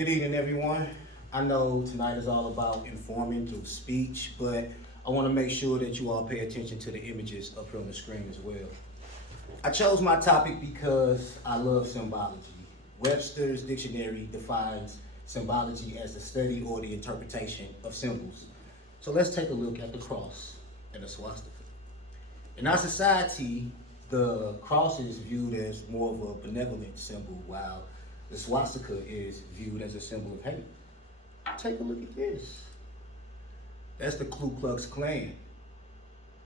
Good evening, everyone. I know tonight is all about informing through speech, but I want to make sure that you all pay attention to the images up here on the screen as well. I chose my topic because I love symbology. Webster's dictionary defines symbology as the study or the interpretation of symbols. So let's take a look at the cross and the swastika. In our society, the cross is viewed as more of a benevolent symbol, while the swastika is viewed as a symbol of hate. Take a look at this. That's the Ku Klux Klan.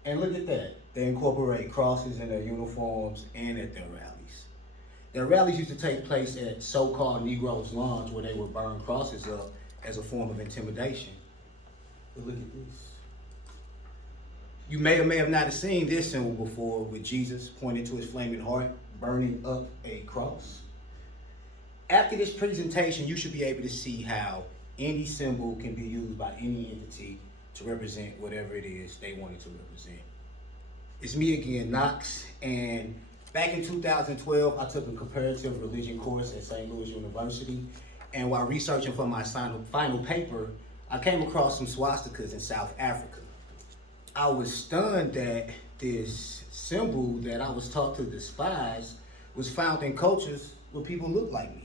And look at that. They incorporate crosses in their uniforms and at their rallies. Their rallies used to take place at so-called Negroes' Lodge, where they would burn crosses up as a form of intimidation. But look at this. You may or may have not seen this symbol before, with Jesus pointing to his flaming heart, burning up a cross. After this presentation, you should be able to see how any symbol can be used by any entity to represent whatever it is they want it to represent. It's me again, Knox, and back in 2012, I took a comparative religion course at St. Louis University, and while researching for my final paper, I came across some swastikas in South Africa. I was stunned that this symbol that I was taught to despise was found in cultures where people look like me.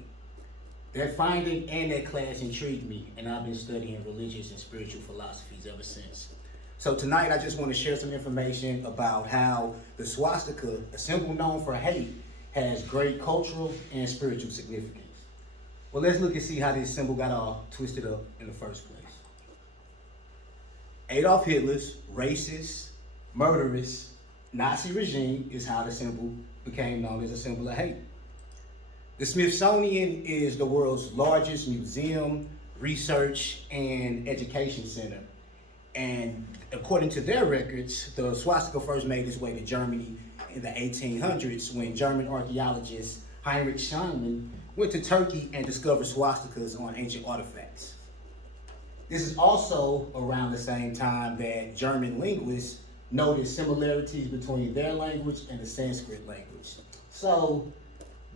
That finding and that class intrigued me, and I've been studying religious and spiritual philosophies ever since. So tonight I just want to share some information about how the swastika, a symbol known for hate, has great cultural and spiritual significance. Well, let's look and see how this symbol got all twisted up in the first place. Adolf Hitler's racist, murderous Nazi regime is how the symbol became known as a symbol of hate. The Smithsonian is the world's largest museum, research, and education center. And according to their records, the swastika first made its way to Germany in the 1800s when German archaeologist Heinrich Schliemann went to Turkey and discovered swastikas on ancient artifacts. This is also around the same time that German linguists noticed similarities between their language and the Sanskrit language. So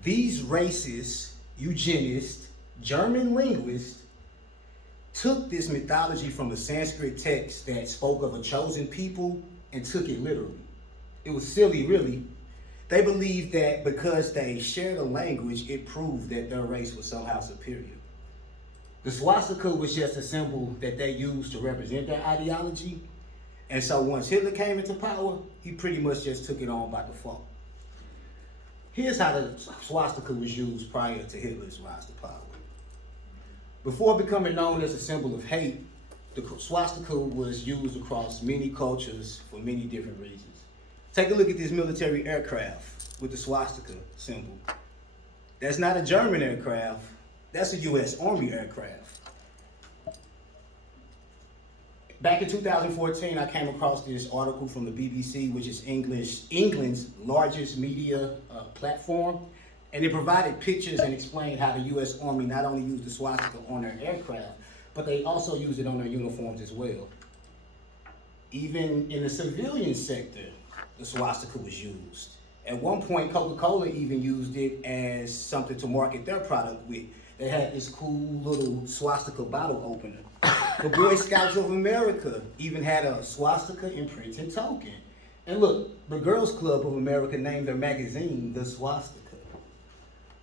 these racist, eugenist, German linguists took this mythology from a Sanskrit text that spoke of a chosen people and took it literally. It was silly, really. They believed that because they shared a language, it proved that their race was somehow superior. The swastika was just a symbol that they used to represent their ideology. And so once Hitler came into power, he pretty much just took it on by default. Here's how the swastika was used prior to Hitler's rise to power. Before becoming known as a symbol of hate, the swastika was used across many cultures for many different reasons. Take a look at this military aircraft with the swastika symbol. That's not a German aircraft, that's a U.S. Army aircraft. Back in 2014, I came across this article from the BBC, which is England's largest media platform, and it provided pictures and explained how the U.S. Army not only used the swastika on their aircraft, but they also used it on their uniforms as well. Even in the civilian sector, the swastika was used. At one point, Coca-Cola even used it as something to market their product with. They had this cool little swastika bottle opener. The Boy Scouts of America even had a swastika imprinting token. And look, the Girls Club of America named their magazine the Swastika.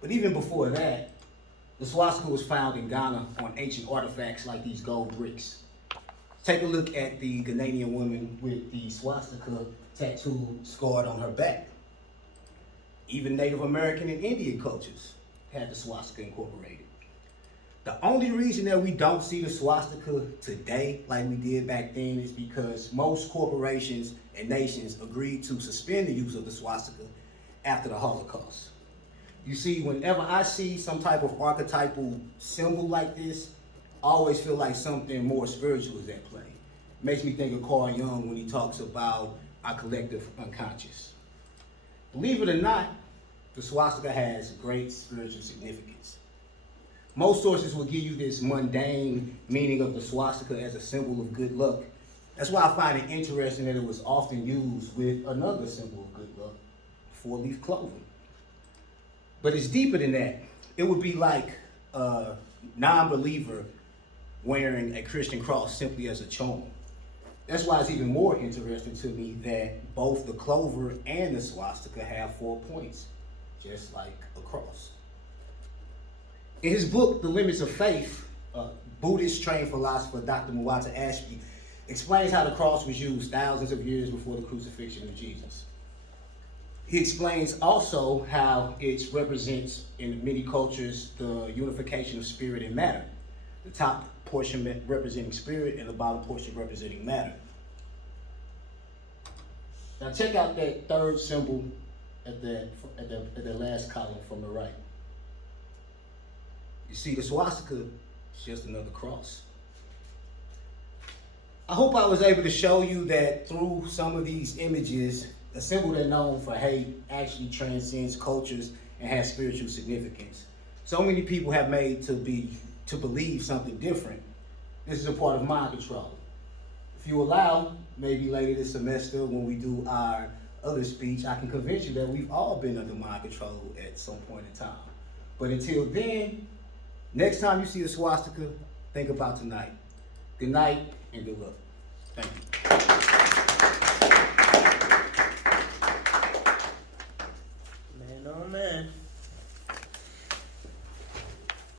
But even before that, the swastika was found in Ghana on ancient artifacts like these gold bricks. Take a look at the Ghanaian woman with the swastika tattoo scarred on her back. Even Native American and Indian cultures had the swastika incorporated. The only reason that we don't see the swastika today like we did back then is because most corporations and nations agreed to suspend the use of the swastika after the Holocaust. You see, whenever I see some type of archetypal symbol like this, I always feel like something more spiritual is at play. Makes me think of Carl Jung when he talks about our collective unconscious. Believe it or not, the swastika has great spiritual significance. Most sources will give you this mundane meaning of the swastika as a symbol of good luck. That's why I find it interesting that it was often used with another symbol of good luck, four-leaf clover. But it's deeper than that. It would be like non-believer wearing a Christian cross simply as a charm. That's why it's even more interesting to me that both the clover and the swastika have 4 points, just like a cross. In his book, The Limits of Faith, Buddhist trained philosopher Dr. Muwata Ashby explains how the cross was used thousands of years before the crucifixion of Jesus. He explains also how it represents in many cultures the unification of spirit and matter. The top portion representing spirit and the bottom portion representing matter. Now check out that third symbol at the last column from the right. You see the swastika is just another cross. I hope I was able to show you that through some of these images, a symbol that's known for hate actually transcends cultures and has spiritual significance. So many people have made to believe something different. This is a part of mind control. If you allow, maybe later this semester when we do our other speech, I can convince you that we've all been under mind control at some point in time. But until then, next time you see a swastika, think about tonight. Good night and good luck. Thank you.